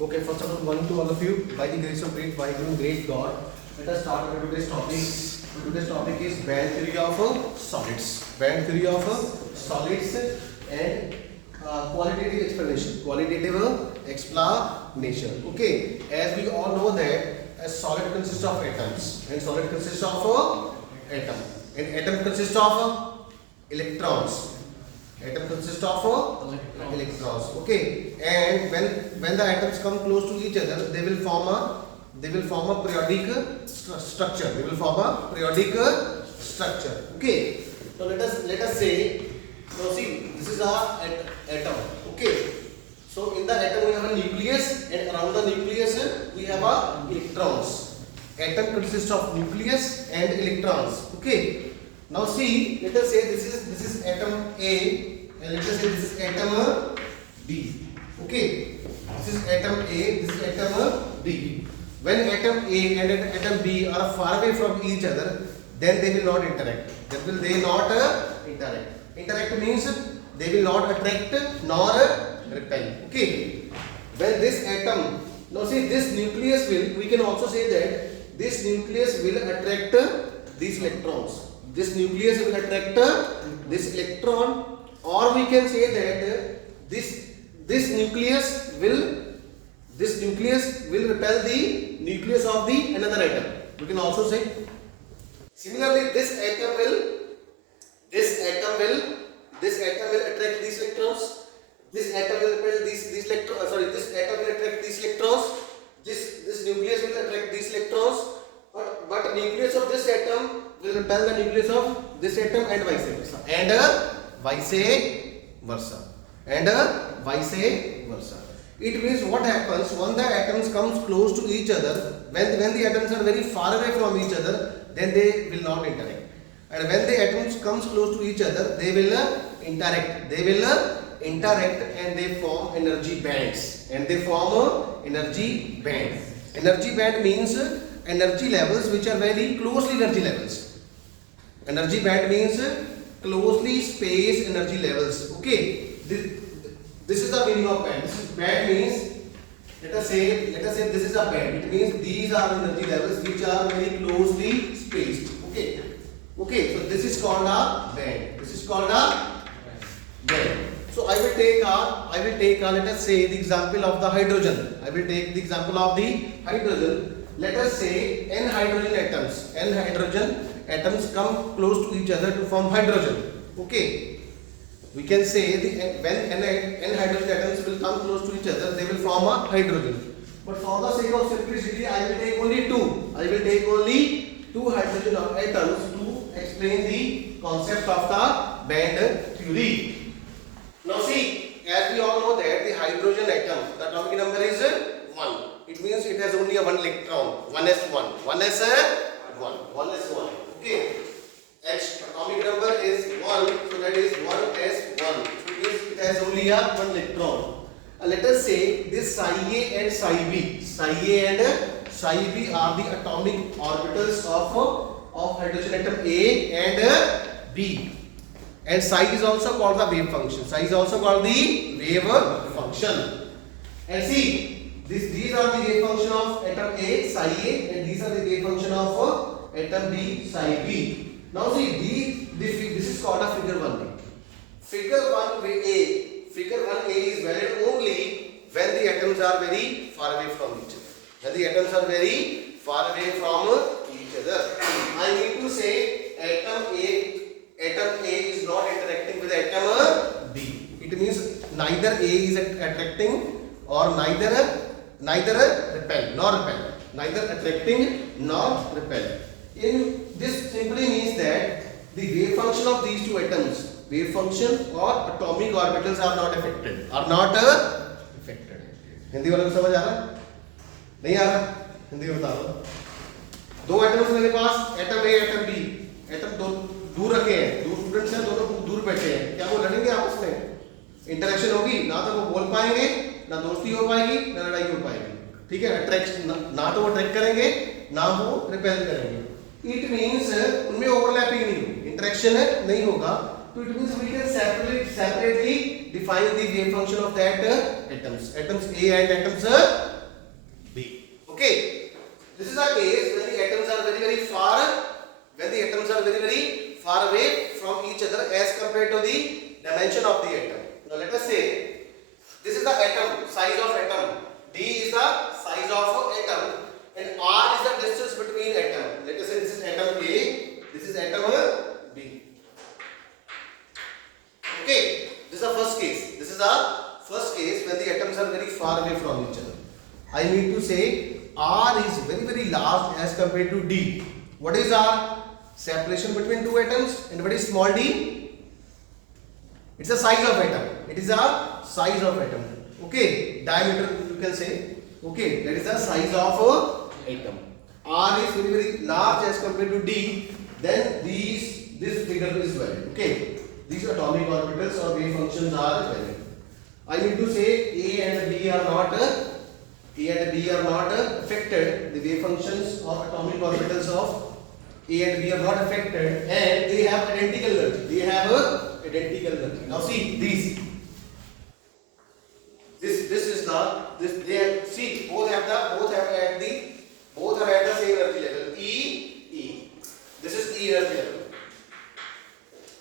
Okay, first of all, morning to all of you. By the grace of great Bible, great God, let us start with today's topic. Today's topic is band theory of solids. Band theory of solids and qualitative explanation. Qualitative explanation. Okay, as we all know that a solid consists of atoms, and solid consists of atom, and atom consists of electrons. Atom consists of electrons. Okay, and when the atoms come close to each other, they will form a periodic structure. They will form a periodic structure. Okay, so let us say, now see, this is our atom. Okay, so in the atom we have a nucleus, and around the nucleus we have a electrons. Atom consists of nucleus and electrons. Okay. Now see, let us say this is atom A, and let us say this is atom B. Okay, this is atom A, this is atom B. When atom A and atom B are far away from each other, then they will not interact. Then will they not interact? Interact means they will not attract nor repel. Okay. When this atom, now see this nucleus will, we can also say that this nucleus will attract these electrons. This nucleus will attract this electron, or we can say that this nucleus will repel the nucleus of the another atom. We can also say similarly this atom will attract these electrons. This atom will repel these electrons. This atom will attract these electrons. This nucleus will attract these electrons. But nucleus of this atom will repel the nucleus of this atom, and vice versa. And vice versa. It means what happens when the atoms comes close to each other, when the atoms are very far away from each other, then they will not interact. And when the atoms comes close to each other, they will interact. They will interact and they form energy bands. Energy band means energy levels which are very closely energy levels. Energy band means closely spaced energy levels. Okay, this is the meaning of band. Band means, let us say this is a band. It means these are energy levels which are very closely spaced. Okay, so this is called a band. So I will take let us say the example of the hydrogen. I will take the example of the hydrogen. Let us say n hydrogen atoms come close to each other to form hydrogen. Okay, we can say when n hydrogen atoms will come close to each other, they will form a hydrogen. But for the sake of simplicity, I will take only two hydrogen atoms to explain the concept of the band theory. Now see, as we all know that the hydrogen atom, the atomic number is 1. It means it has only a one electron, 1s1. Okay, atomic number is 1, so that is 1s1. So it means it has only a one electron. Let us say this psi A and psi B. Psi A and psi B are the atomic orbitals of hydrogen atom A and B. And psi is also called the wave function. And see, these are the wave function of atom A, psi A, and these are the wave function of atom B, psi B. Now see, this is called a figure 1A. Figure 1A is valid only when the atoms are very far away from each other. I mean to say atom A is not interacting with atom B. It means neither A is attracting or neither repel. Neither attracting nor repel. In this simply means that the wave function of these two atoms, wave function or atomic orbitals are not affected. Hindi वालों को समझ आ रहा? नहीं आ रहा? हिंदी में बता दो. दो एटम्स मेरे पास, atom A atom B. Atom दो दूर रखे हैं, दो स्टूडेंट्स हैं, दोनों दूर बैठे हैं. क्या वो लड़ेंगे आपस में? इंटरेक्शन होगी? ना तो वो बोल पाएंगे, ना दोस्ती हो पाएगी, ना लड़ाई हो पाएगी. ठीक है, अट्रैक्शन ना तो वो अट्रैक्ट करेंगे, ना वो रिपेल करेंगे. इट मींस उनमें ओवरलैपिंग नहीं होगी, इंटरेक्शन नहीं होगा. तो it means we can separately define the wave function of that atoms A and atoms B. Okay. This is a case when the atoms are very far. When the atoms are very far away from each other as compared to the dimension of the atom. Now let us say this is the atom, size of atom. D is the size of atom and R is the distance between atom. Let us say this is atom A, this is atom B. Okay, this is the first case. This is the first case when the atoms are very far away from each other. I need to say R is very large as compared to D. What is R? Separation between two atoms. And what is small d? It's the size of atom. It is the size of atom. Okay, diameter you can say. Okay, that is the size of atom. R is very large as compared to D. Then this figure is valid. Okay, these atomic orbitals or wave functions are valid. I need to say A and B are not affected. The wave functions or atomic orbitals of A and B are not affected, and they have identical energy. Now see these. This is the they have, see both are at the same energy level. E. This is E energy level.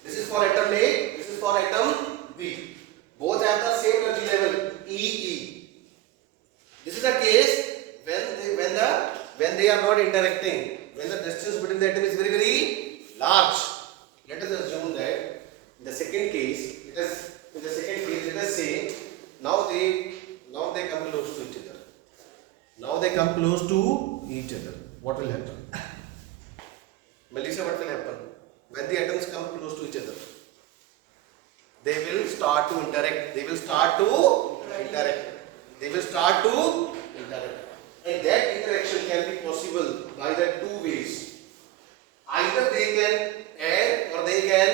This is for atom A. This is for atom B. Both have the same energy level. E. This is the case when they are not interacting. When the distance between the atom is very large. Let us assume that in the second case, let us say now they come close to each other. What will happen? Melissa, what will happen? When the atoms come close to each other, they will start to interact. And that interaction can be possible by the two ways. Either they can add or they can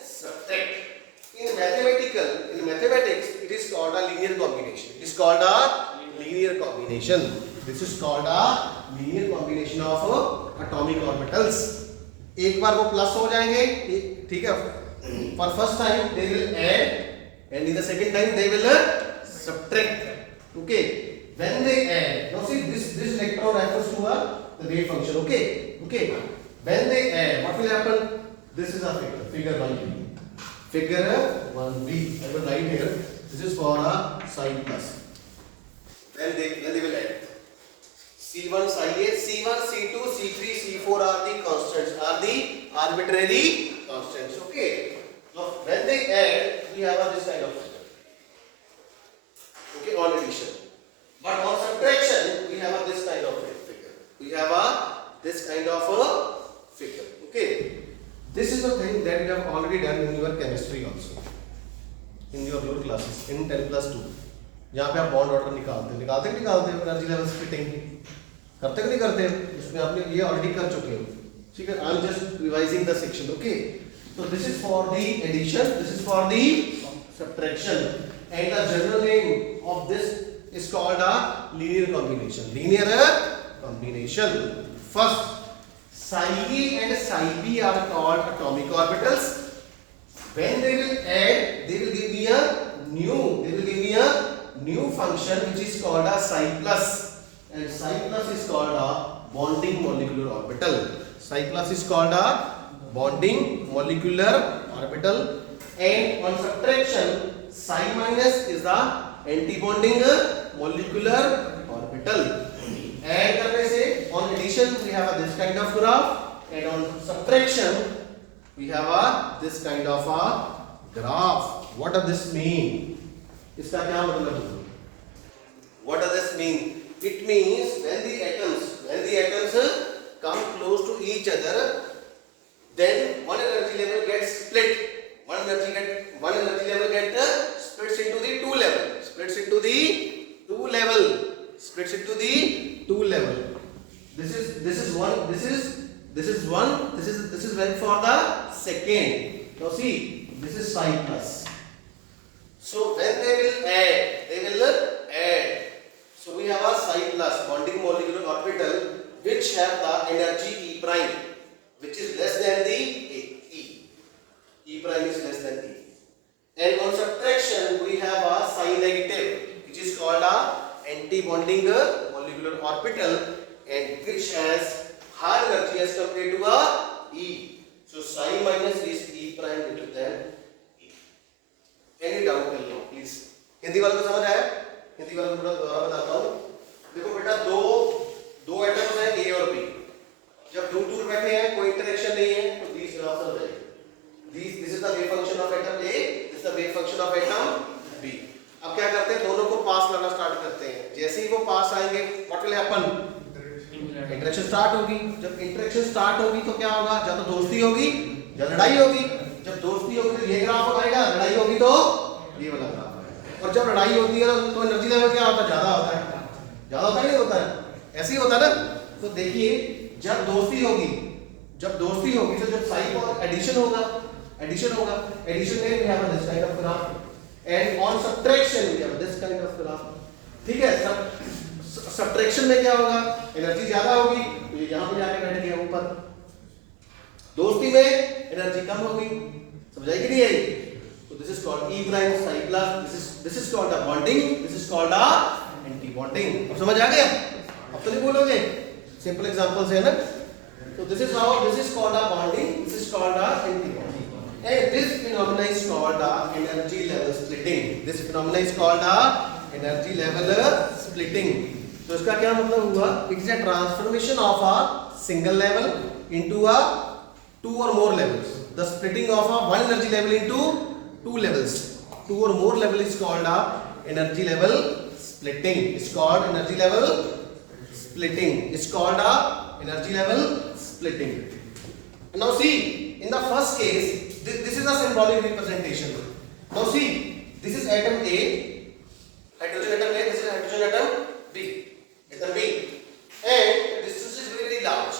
subtract. In mathematics, it is called a linear combination. This is called a linear combination of atomic orbitals. एक बार वो plus हो जाएंगे, ठीक है? For first time they will add, and in the second time they will subtract. Okay. When they add, now see this electron refers to the wave function. Okay. When they add, what will happen? This is a figure 1b. Figure 1b. I will write here. This is for a psi plus. When they will add. C1, psi A, C1, C2, C3, C4 are the constants, are the arbitrary constants. Okay. Now when they add, we have this kind of figure. Okay, on addition. But on subtraction, we have this kind of figure. Okay. This is the thing that you have already done in your chemistry also. In your classes, in 10+2. यहाँ पे आप bond order निकालते energy level splitting करते कि नहीं करते? इसमें आपने ये ऑलरेडी कर चुके हो. ठीक है? I am just revising the section. Okay. So this is for the addition, this is for the subtraction, and the general name of this is called a linear combination. First, psi A and psi B are called atomic orbitals. When they will add, they will give me a new function which is called a psi plus, and psi plus is called a bonding molecular orbital. And on subtraction, psi minus is the anti-bonding molecular orbital. Add करने से on addition we have this kind of graph, and on subtraction we have this kind of a graph. What does this mean? इसका क्या मतलब है? What does this mean? It means when the atoms come close to each other, then one energy level gets split. One energy level gets splits into the two level. This is one. This is valid for the second. Now see, this is psi plus. So when they will add. So we have a psi plus bonding molecular orbital which have the energy E prime, which is less than the E. E prime is less than E. And on subtraction we have a psi negative, which is called a anti-bonding molecular particular orbital and which has higher energy as compared to a E. So psi minus is E prime greater than E. Any doubt till now please? Hindi वालों को समझ आया? हिंदी वालों को दोबारा बताता हूँ. देखो बेटा दो एटम्स हैं A और B. जब दूर बैठे हैं कोई इंटरेक्शन नहीं है तो these graphs are there. This is the wave function of atom A. This is the wave function of atom B. अब क्या करते हैं दोनों को पास लाना स्टार्ट करते हैं. जैसे ही वो पास आएंगे what will happen? Interaction start होगी. जब इंटरेक्शन स्टार्ट होगी तो क्या होगा? या तो दोस्ती होगी या लड़ाई होगी. जब दोस्ती होगी तो ये ग्राफ आएगा, लड़ाई होगी तो ये वाला ग्राफ आएगा. और जब लड़ाई होती है तो एनर्जी लेवल क्या होता है? ज्यादा होता है. ज्यादा होता है नहीं होता है? ऐसे ही होता है ना. तो देखिए जब दोस्ती होगी तो जब साई को एडिशन होगा एडिशन में we have this kind of graph and on subtraction we have this kind of graph. ठीक है. सब्ट्रैक्शन में क्या होगा? एनर्जी ज्यादा होगी तो ये यहां पे जाके बैठ गया ऊपर. दोस्ती में एनर्जी कम होगी. समझ आई कि नहीं आई? तो this is called E prime psi plus. This is called a bonding. This is called a anti bonding. अब समझ आ गया? अब तो नहीं बोलोगे. सिंपल एग्जांपल्स है ना. So this is called a bonding. This is called a anti bonding. And this phenomena is called a energy level splitting. This phenomena is called a energy level splitting. तो इसका क्या मतलब हुआ? It is a transformation of a single level into a two or more levels. The splitting of a one energy level into two levels. Two or more level is called a energy level splitting. It's called energy level splitting. It's called a energy level splitting. Now see, in the first case, this is a symbolic representation. Now see, this is atom A, hydrogen atom A, this is hydrogen atom B, atom B, and the distance is very large.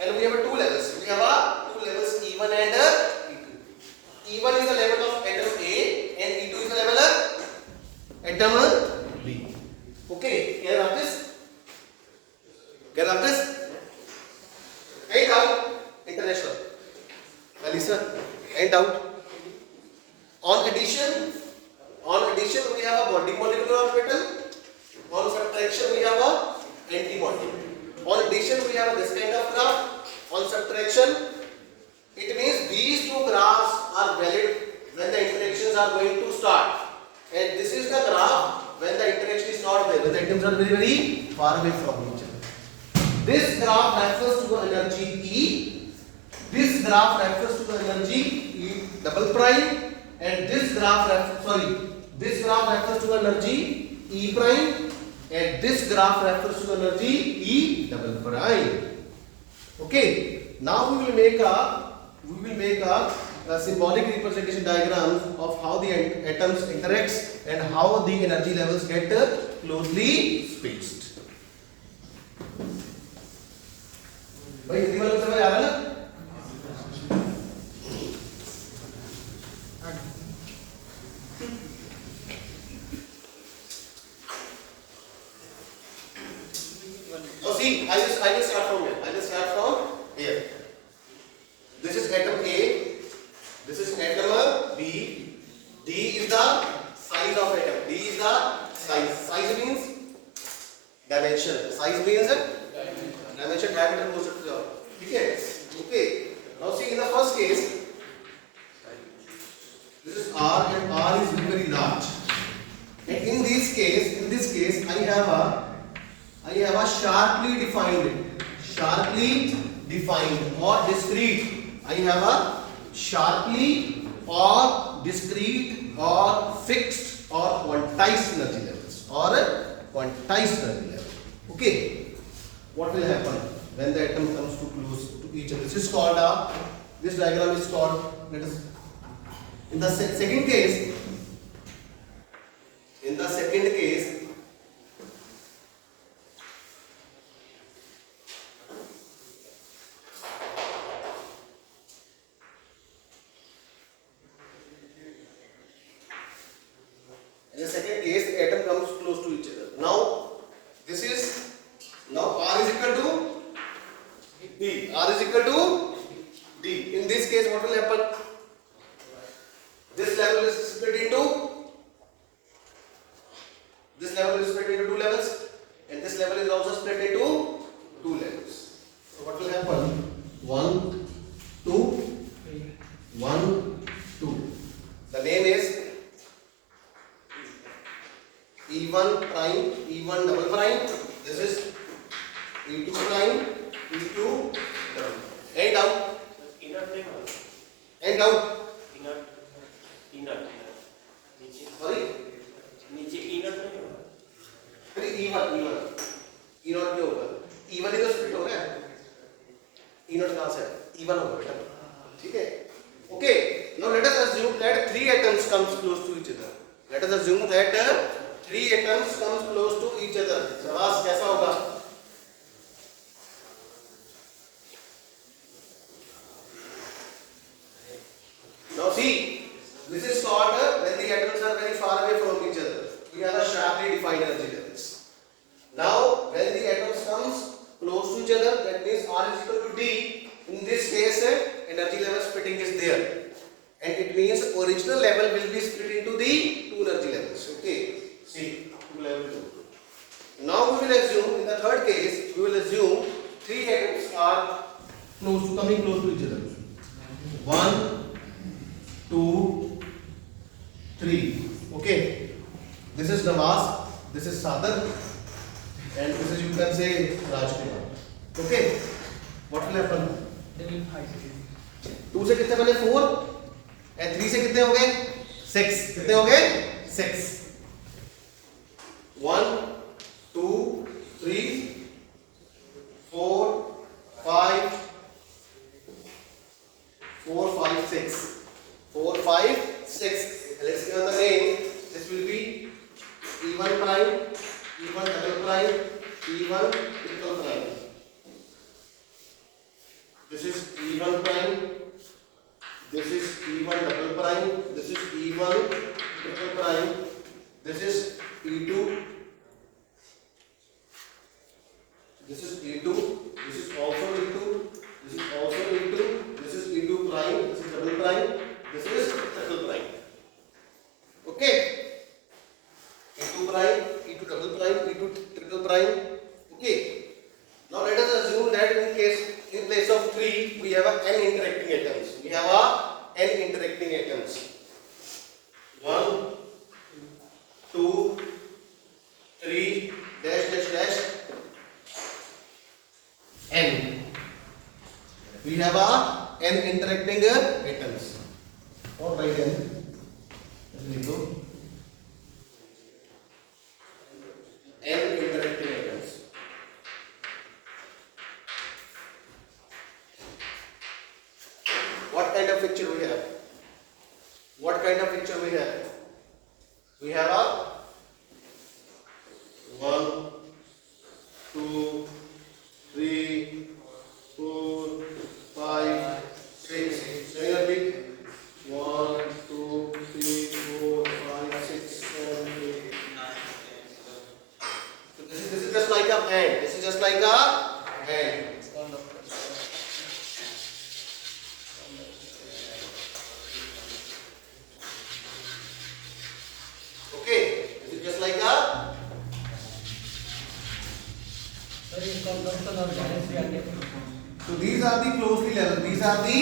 And we have two levels. We have two levels E1 and E2. E1 is the level of atom A, and E2 is the level of atom B. Okay, clear of this? Clear of this? Any doubt? International. Melissa, any doubt? On addition we have a bonding molecular orbital. On subtraction we have a anti-bonding. On addition we have this kind of graph. On subtraction, it means these two graphs are valid when the interactions are going to start. And this is the graph when the interaction is not there, when the atoms are very, very far away from each other. This graph refers to the energy E. This graph refers to the energy E double prime, and this graph refers to the energy E prime, and this graph refers to the energy E double prime. Okay. Now we will make a symbolic representation diagram of how the atoms interacts and how the energy levels get closely spaced. भाई हिंदी वालों को समझ आ रहा है ना? So see, I will start from here. I will start from here. This is atom A. This is atom B. D is the size of atom. D is the size. Size means dimension. Size means dimension, diameter हो सकते हो. ठीक है? Okay. Now see, in the first case, this is R and R is very large. And in this case, I have a sharply defined or discrete. I have a sharply or discrete or fixed or quantized energy levels or quantized energy level. Okay. What will happen when the atom comes too close to each other? This diagram is called, let us, in the second case, the atom comes close to each other. Now R is equal to D. R is equal to D. In this case, what will happen? This level is split into two levels. level is also split into two levels. So what will happen? 1, 2, 1, 2. The name is E1 prime, E1 double prime. This is E2 prime, E2 double. And out. And out. Sorry. अरे E1 E not क्यों होगा? E1 ही तो split हो रहा है. E not कहाँ से है? E1 होगा बेटा. ठीक है? Okay. Now let us assume that three atoms comes close to each other. Let us assume that three atoms comes close to each other. शाबाश, कैसा होगा? Now see, this is called when the atoms are very far away from each other. We have a sharply defined energy levels. Now, when the atoms comes close to each other, that means R is equal to D. In this case, energy level splitting is there, and it means original level will be split into the two energy levels. Okay, see, two level two. Now we will assume in the third case, we will assume three atoms are coming close to each other. 1, 2, 3. Okay, this is Nawaz, this is Sadar, and this is, you can say, Rajkumar. Okay, what will happen? 2 से कितने बने? 4, and 3 से कितने हो गए? 6. कितने हो गए? 6. 1, 2, 3, 4, 5, 6. 4, 5, 6. Let's give the name. This will be E1 prime, E1 double prime, E1 triple prime. This is E1 prime. This is E1 double prime. This is E1 triple prime. This is E2. This is E2. This is also E2. This is also E2. This is E2 prime. This is double prime. This is triple prime. Okay. E2 prime, E2 double prime, E2 triple prime. Okay. Now let us assume that in place of 3 we have a n interacting atoms. We have a n interacting atoms. 1, 2, 3, dash dash dash n. We have a n interacting atoms. Or write n. There we go. N interacting atoms. What kind of picture we have? What kind of picture we have? We have a 1, 2, 3, 4, 5, 6. Similarly, 1, 2, 3, 4, 5, 6, 7, 8, 9. So this is just like a band. This is just like a band. Okay, this is just like a. So these are the closely level. These are the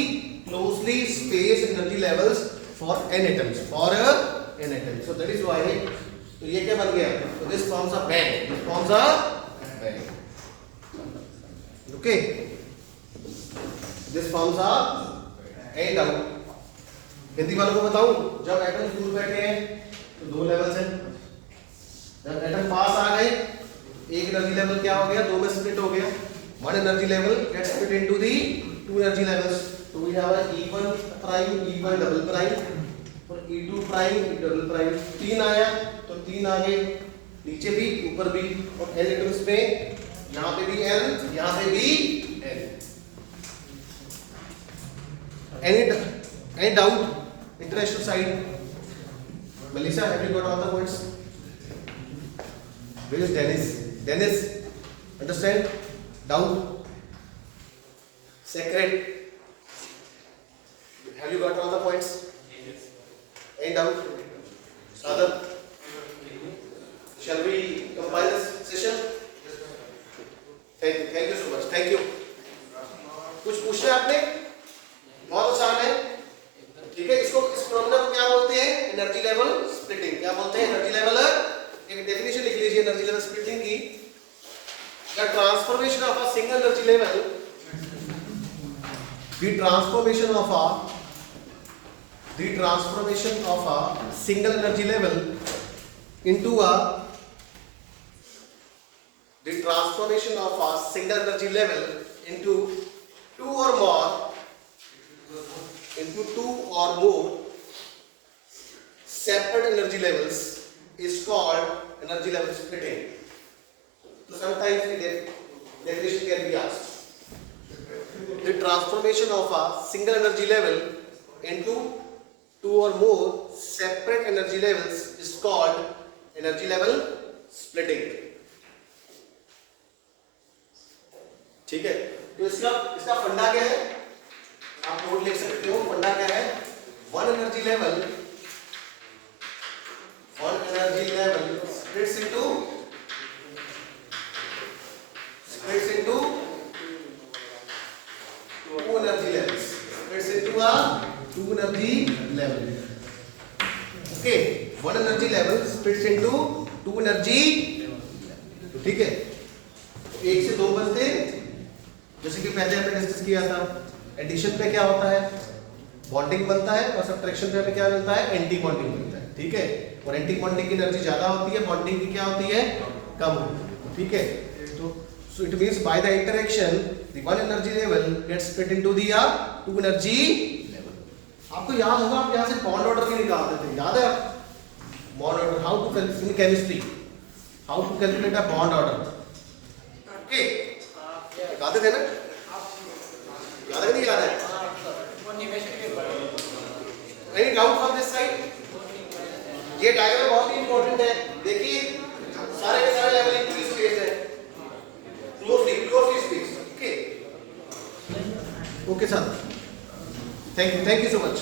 closely spaced energy levels for n atoms. For n atoms. So that is why. तो ये क्या बन गया? So this forms a band. This forms a band. Okay. This forms a end out. Hindi वालों को बताऊं, जब atom दूर बैठे हैं तो दो लेवल्स हैं. जब एटम पास आ गए, एक एनर्जी लेवल क्या हो गया? दो में स्प्लिट हो गया. One energy level gets split into the two energy levels. So we have a E1 prime, E1 double prime, और E2 prime, E double prime. 3 आया तो 3 आ गए, नीचे भी ऊपर भी, और n एटम्स में यहाँ पे भी n, यहाँ पे भी n. Any doubt? International side. Melissa, have you got all the points? Where is Dennis? Dennis, understand? Doubt? Sacred. Have you got all the points? Yes. Any doubt? Sadar? Shall we compile this session? Thank you so much, thank you. कुछ पूछना है आपने? बहुत आसान है, ठीक है। इसको, इस फिनोमेना को क्या बोलते हैं? Energy level splitting. क्या बोलते हैं? एनर्जी लेवल, एक डेफिनेशन लिख लीजिए एनर्जी लेवल स्प्लिटिंग की। The transformation of a single energy level, the transformation of a single energy level into a the transformation of a single energy level into two or more separate energy levels is called energy level splitting. So sometimes the definition can be asked. The transformation of a single energy level into two or more separate energy levels is called energy level splitting. ठीक है, तो इसका फंडा क्या है? आप note लिख सकते हो। फंडा क्या है? One energy level splits into two energy levels. Splits into a two energy level. Okay, one energy level splits into two energy. ठीक है, एक से दो बनते हैं, जैसे कि पहले हमने डिस्कस किया था। एडिशन पे क्या होता है? बॉन्डिंग बनता है, और सब्ट्रैक्शन पे हमें क्या मिलता है? एंटी बॉन्डिंग मिलता है। ठीक है, और एंटी बॉन्डिंग की एनर्जी ज्यादा होती है, बॉन्डिंग की क्या होती है? कम होती है। ठीक है, तो so it means by the interaction the one energy level gets split into the two energy level. आपको याद होगा, आप यहाँ से बॉन्ड ऑर्डर भी निकालते थे, याद है? Bond order, how to in chemistry, how to calculate a bond order. Okay, निकालते थे ना? याद है कि नहीं याद है? Any doubt from this side? ये डायग्राम बहुत ही इंपॉर्टेंट है। देखिए, सारे के सारे लेवल इक्वली स्पेस है, closely space. Okay, okay sir, thank you so much.